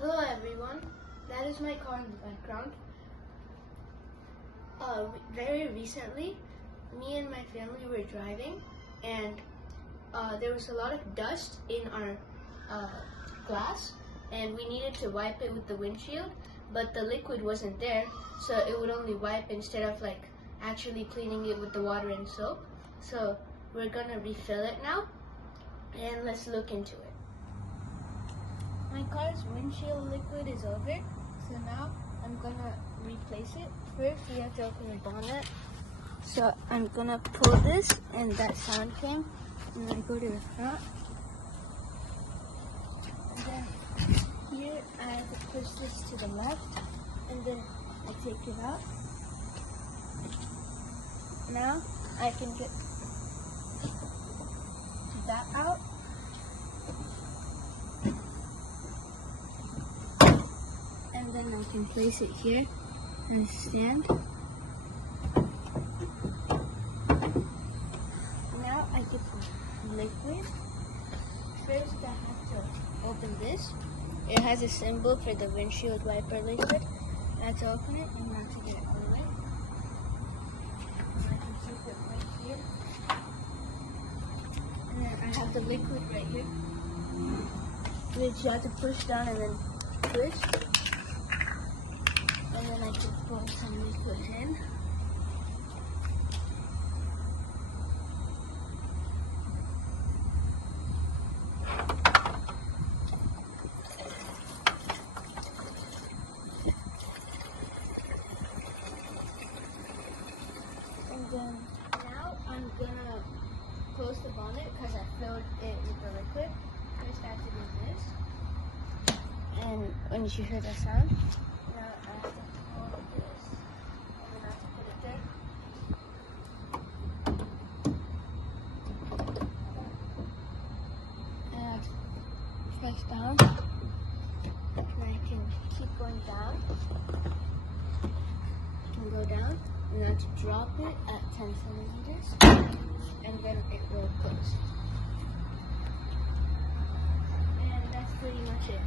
Hello everyone, that is my car in the background. Very recently, me and my family were driving and there was a lot of dust in our glass and we needed to wipe it with the windshield, but the liquid wasn't there, so it would only wipe instead of actually cleaning it with the water and soap. So we're gonna refill it now and let's look into it. My car's windshield liquid is over, so now I'm gonna replace it. First, we have to open the bonnet. So I'm gonna pull this, and that sound came, and then I go to the front. And then here, I have to push this to the left, and then I take it out. Now, I can get that out. And then I can place it here and stand. Now I get the liquid. First I have to open this. It has a symbol for the windshield wiper liquid. I have to open it and not to get it all the way. And I can keep it right here. And then I have the liquid right here, which you have to push down and then twist. And then I can pour some liquid in. And then now I'm gonna close the bonnet because I filled it with the liquid. First I have to do this. And when you hear the sound, now I have to hold this, and then I have to put it there. And I have to press down, and I can keep going down. I can go down, and I have to drop it at 10 centimeters, and then it will close. And that's pretty much it.